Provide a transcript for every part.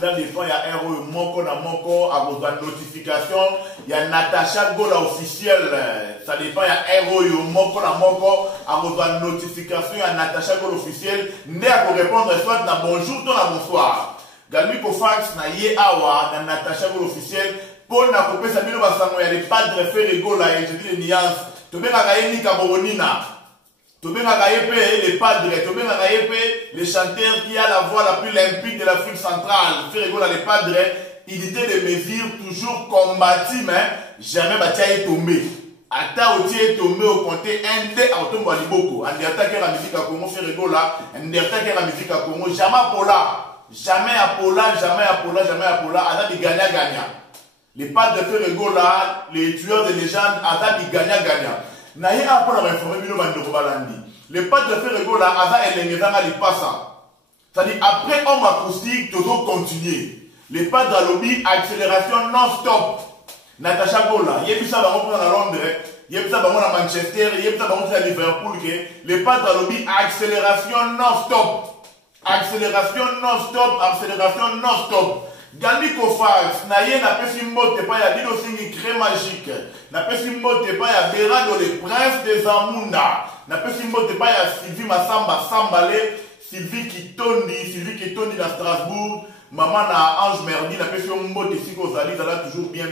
cela dépend, il y a un rôle moko na moko, à vos notifications, il y a Natacha Gola officiel, ça dépend, il y a un rôle moko na moko, à vos notifications, il y a Natacha Gola officiel, né à vous répondre soit na bonjour, ton na bonsoir. Galmi Kofax na ye awa, na Natacha Gola officiel, pour na couper sa milo basango, il y a les padres Ferré Gola, et je dis les nuances, tu veux gagner ni Kaboronina. Tu veux gagner les padres, tu veux gagner les chanteurs qui a la voix la plus limpide de l'Afrique centrale. Ferré Gola, les padres, unité de mesure, toujours combattu, mais jamais bâti est tombé. Ata oti est tombé au compté un dé à Otombo Liboko. En attaquer la musique à Congo, Ferré Gola, en attaquer la musique à Congo, jamais Pola. Jamais à Pola, jamais à Pola, jamais à Pola, Ada di gagnant. Les padres de Ferré Gola, les tueurs de légendes, Ada di gagnant. Naïe a pour la réformer Bilo Bandoko Balandi. Les padres de Ferré Gola, Ada et l'Engezanga li passa. C'est-à-dire, après homme acoustique, toujours continuer. Les padres à lobby, accélération non-stop. Natacha Gola, il y a eu ça dans Londres, il y a eu ça dans Manchester, il y a eu ça dans Liverpool. Les padres à lobby, accélération non-stop. Accélération non-stop, accélération non-stop. Gandhi Kofax, naye na pesi mbote pa ya Dino Singi Cré Magique, na pesi mbote pa ya Berado le Prince des Amunda, na pesi mbote pa ya Sylvie Massamba Sambale, Sylvie Kitondi na Strasbourg, maman na Ange Merdi, na pesi mbote Siko Zali, ça va toujours bien.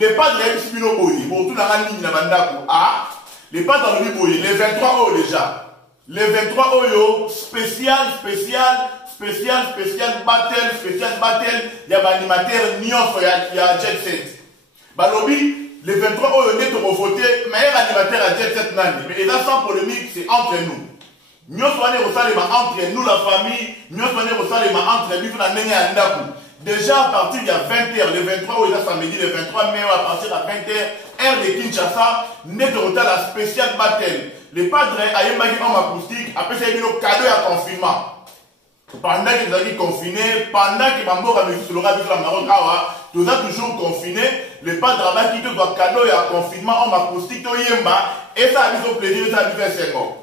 Les padres de Sibino Boye, pour tout la ligne na Bandako, ah, les padres de Boye, les 23 euros déjà. Les 23 Oyo, spécial battle, il y a un animateur Nyonso, il y a Jet Set. Balobi, les 23 Oyo n'est pas voté, meilleur animateur à Jet Set Nani. Mais là, sans polémique, c'est entre nous. Nyonso est entre nous, la famille, Nyonso est entre nous, la Nene Andaku. Déjà à partir de 20h, le 23 Oyo, samedi, le 23 mai, à partir de 20h, heure de Kinshasa, n'est pas la spécial battle. Les padres ayant magi en acoustique, après ça, il y a eu cadeau à confinement. Pendant qu'ils ont confiné, pendant que Mambo a mis sur le radio de la Maroc, tout ça toujours confiné, les padres qui te doivent cadeau à confinement en acoustique, et ça a mis au plaisir, ça a mis au Senghor.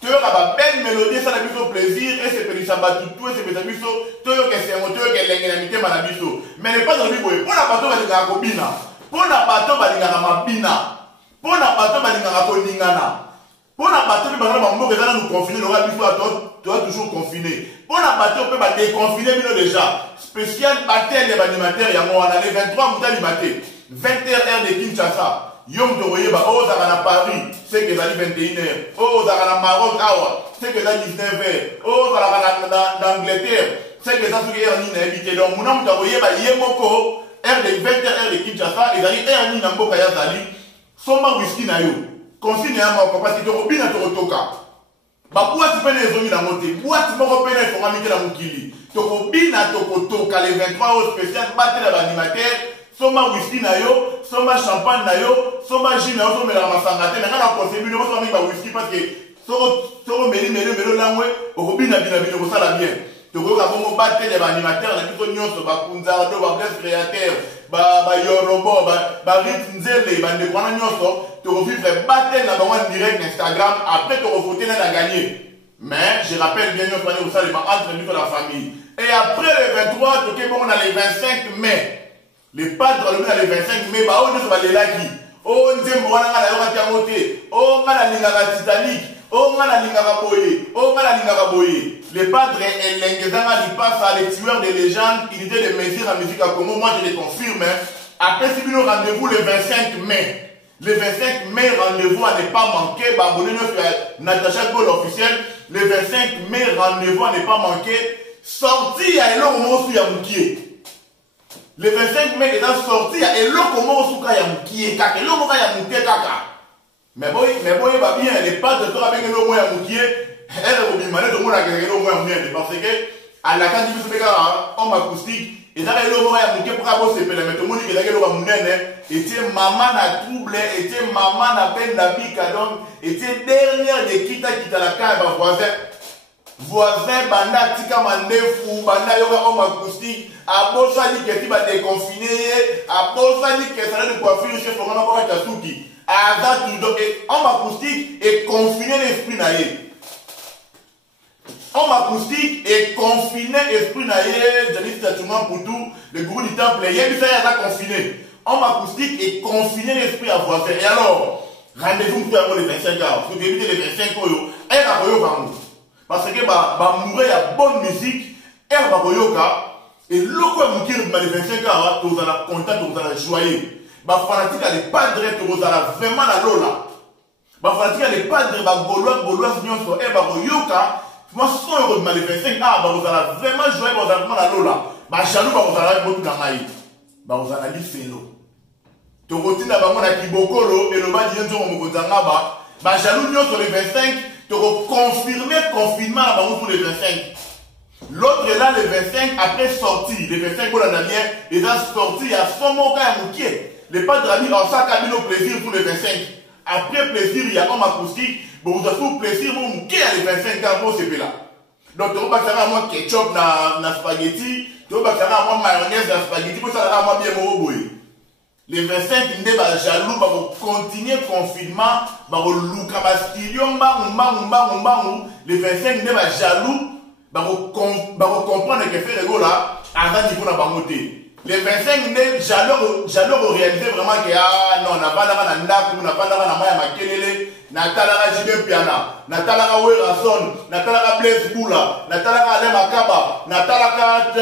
Tu as une belle mélodie, ça a mis au plaisir, et c'est petit sabbat tout, et c'est petit sabbat tout, tu as un moteur qui est l'ingénialité malabiso. Mais les padres disent, pour la bateau, il y a un cobina. Pour la bateau, il y a un mabina. Pour la bateau, il y a un koningana. Pour la bateau, nous confiner, tu dois toujours confiner. Pour la bateau, on peut déconfiner déjà. Spécial bataille des animateurs, il y a les 23 moutons animatés. 20h heure de Kinshasa. Yom Toroyeba, oh, ça va à Paris, c'est que ça dit 21h. Oh, ça va à Maroc, c'est que ça dit 19h. Oh, ça va d'Angleterre, c'est que ça dit heure ni n'habité. Donc, mon nom Toroyeba, Yemoko, heure de 20h heure de Kinshasa, et ça dit heure ni n'ambo kaya zali. Soma whisky na yo. Consigne à moi, parce que tu as bien à Torotoka. Pourquoi tu fais les zones dans mon thé? Pourquoi tu peux repérer les formations dans mon kili? Tu as bien à Tokotoka, les 23 euros spéciales, battre l'animateur, soma whisky na yo, soma champagne na yo, soma gin na yo, soma la masangate. Mais quand on conseille, nous sommes avec whisky parce que soma méli langwe, au bien à bien, ça la bien. Tu as battre les animateurs, la plutôt nyonso, Kunzardo, Blaise Créateur, Yorobo, Ritnzele, Bandekwana nyonso. Tu refais battre en direct Instagram, après tu refais la gagner. Mais je rappelle bien sûr que ça entre nous la famille. Et après le 23, on a les 25 mai. Les padres on a les 25 mai, on va les laki. Oh, on dit on a la Tiamote, oh, on a la Titanic, oh, on a la Boye, oh, on a la Boye. Les padres et l'Engezanga ils passent à les tueurs des légendes, unité de mesure en musique à Congo, moi je les confirme. Après si nous rendez-vous le 25 mai. Le 25 mai, rendez-vous à ne pas manquer. Abonnez-vous sur Natacha Gola officiel. Le 25 mai, rendez-vous à ne pas manquer. Sorti à Elo Komo Yamoukie. Le 25 mai, il est sorti à Elo Komo Yamoukie. Kaka Elo Komo Yamoukie Kaka. Mais bon, il va bien. Les pas de toi avec Elo Komo Yamoukie. Elle est au bimane, tout le monde a gagné Elo Komo Yamoukie. Parce que, à la canne du homme acoustique, et ça, il y a un pour avoir ces pélés, mais tout le monde qui a gagné et c'est maman à trouble, et c'est maman à peine d'habit, et c'est dernière de quitte la cave à voisin, banda, tika mandefou, banda, yoga, homme acoustique, à Bossa, dit que tu vas déconfiner, à Bossa, dit que ça va de coiffure chez son maman, pour être souki, à Zat, homme acoustique, et confiner l'esprit naïe. Homme acoustique est confiné, esprit naïe, Janis Tachouman Poutou, le gourou du temple, il y a du ça confiné. Homme acoustique est confiné, l'esprit à voisin. Et alors, rendez-vous pour les 25 ans, pour éviter les 25 ans, elle a voyé parce que mourir, il y a bonne musique, elle va voyé et l'eau qui est les 25 ans, tu vas content, tu vas joyeux. Fanatique, elle n'est pas direct, tu vas vraiment la lola. Fanatique, elle n'est pas direct, Gaulois, elle va voyé moi, 100 euros de mal 25 ans, vous allez vraiment jouer, vous allez vraiment la lola. Jaloux, vous allez beaucoup dans la vie. Vous allez dire c'est l'eau. Tu retiens d'abord la Kibokolo et le bas de Dieu, vous allez jaloux, sur les 25, tu confirmer confinement pour les 25. L'autre est là, les 25, après sorti, les 25 pour la dernière, ils ont sorti, il y a son mot quand même qui est. Les pas de la vie, en ça, cabine au plaisir pour les 25. Après plaisir, il y a homme acoustique. Bon, vous avez fait plaisir, vous qui a les 25 ans pour ce là. Donc, tu vas faire moi ketchup na spaghetti, tu vas faire moi mayonnaise na spaghetti, pour ça, là, moi bien mon les 25 ils ne sont jaloux, ils vont continuer le confinement, ils vont louka bastillion, les 25 ils ne sont jaloux, ils vont comprendre que fait le là, avant qu'il faut la bangoter. Les 25 jaloux réaliser vraiment que non, on n'a pas la ndak, on n'a pas la maya makelele, Natalaka Jibem Piana, Natalaka Werason, Natalaka Blaise Boula, Natalaka Ale Makaba, Natalaka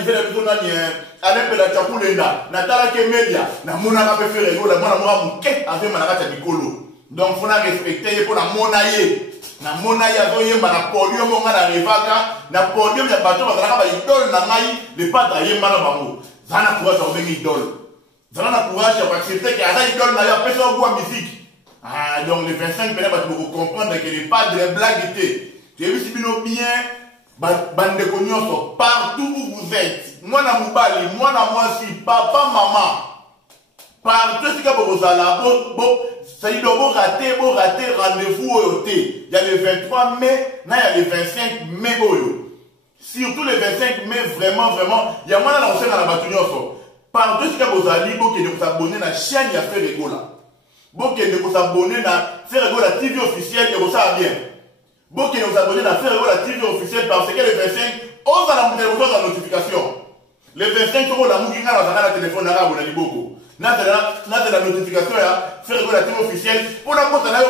Nivele Bizonani, Ale Pela Chakulenda, Natalaka Media, Namona Pefere, la Mona Mouke, avec Manaka Tabikolo. Donc, il faut respecter pour la monaye. Na monaye avoye na podium on a revaka, na podium ya bateau bazalaka ba idole na ngai, le pas d'ailleurs mala bango. Zana courage à obengi idole. Zana courage à accepter que ada idole na ya pesa au musique. Ah, donc les 25 maintenant, vous comprendre que les pas de blague étaient. J'ai vu si bien, bande de cognos partout où vous êtes. Moi, na Moubali, moi, na moi, si papa, maman. Partout ce que vous allez, ça y est, vous ratez rendez-vous au thé. Il y a le 23 mai, il y a le 25 mai. Surtout le 25 mai, vraiment, il y a moins d'annoncés dans la bâtonnière. Partout ce que vous allez, vous vous abonnez à la chaîne, il y a fait les là. Vous qui vous abonnez à faire la TV officielle et vous savez bien. Vous qui vous abonnez à faire la TV officielle parce que le 25, on va la notification. Le 25, on va la téléphone arabe ou beaucoup. N'a de la notification, faire la TV officielle pour la compte à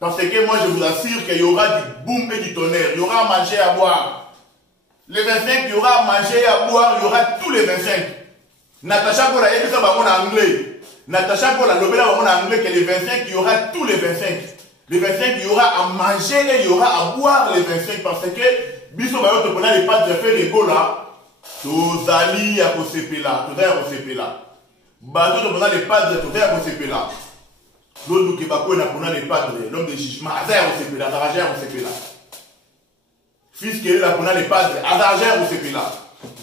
parce que moi je vous assure qu'il y aura du boom et du tonnerre. Il y aura à manger et à boire. Le 25, il y aura à manger et à boire. Il y aura tous les 25. Natacha Kola, il y a ça en anglais. Natacha Kola, l'obéla en anglais que les 25, il y aura tous les 25. Les 25, il y aura à manger et il y aura à boire les 25 parce que Biso Bayoto Pona n'est pas de faire les go là. Tous alliés à Kosepe là. Tout à Kosepe là. Bateau de Pona n'est pas de tout à Kosepe là. L'autre qui va connaître Pona n'est pas de l'homme de jugement. Azar Kosepe là. Azaragère Kosepe là. Fils qui est là Pona n'est pas de Azaragère Kosepe là.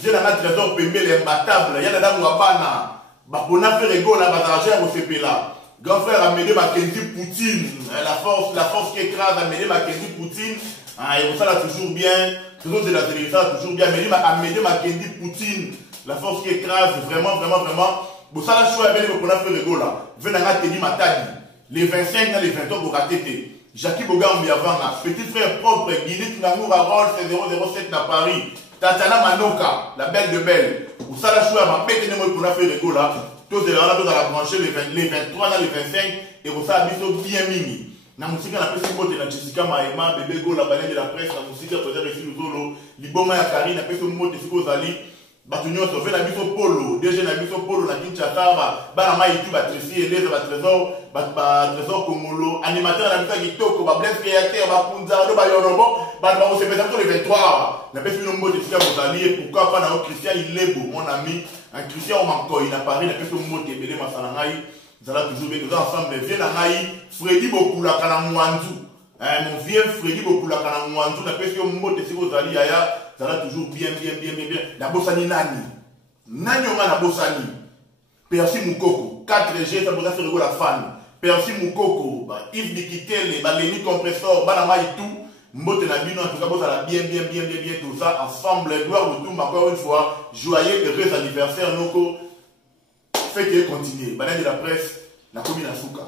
J'ai dans notre trésor pembé les imbattables. Il y a des dames Wabana. Bapona fait rigolo là, Bazaragère au CP là. Grand frère a mené Mackenzie Poutine. La force qui écrase a mené Mackenzie Poutine. Et ça là toujours bien. Toujours de la télévision toujours bien. A mené Mackenzie Poutine. La force qui écrase vraiment. Bon ça là choix bien pour faire rigolo là. Venez à tenir ma taille. Les 25 dans les 20 ans pour rater. Jackie Bogambi avant là. Petit frère propre Guinée Namour à Rolls 007 à Paris. Tatana Manoka, la belle de belle. Ou ça la choix ma bête pour la faire rigolo là. Tous les gens dans la brancher les 23 dans les 25 et vous ça biso bien mini. Na musique na pesi mote na Jessica Maema bébé go la balade de la presse la musique peut-être ici nous zolo liboma ya Karine na pesi mote siko zali batunyo so na biso polo déjà na biso polo na Kinshasa ba na mai tu ba Tracy Elise ba trésor Kongolo animateur na biso kitoko ba Blaise Créateur ba Punza do ba Yorobo ba se fait pour les 23 na pesi no mote sika bozali et pourquoi pas na Christian Ilebo mon ami un Christian Omanko il a parlé na pesi mote belé masala ngai zala toujours bien ensemble viens na ngai Freddy Bokula kana Mwanzu mon vieux Freddy Bokula kana Mwanzu na pesi mote sika bozali yaya zala toujours bien. La bossani nani. Nani on a la bossani. Percy Moukoko. 4G, ça vous a fait rigoler la fan. Percy Moukoko. Yves Dikitele. Léni Compressor. Banama et tout. Mbote na bino. En tout cas, vous allez bien. Tout ça. Ensemble. Gloire de tout. Encore une fois. Joyeux et heureux anniversaire. Noko. Faites continuer. Banane de la presse. La commune à Souka.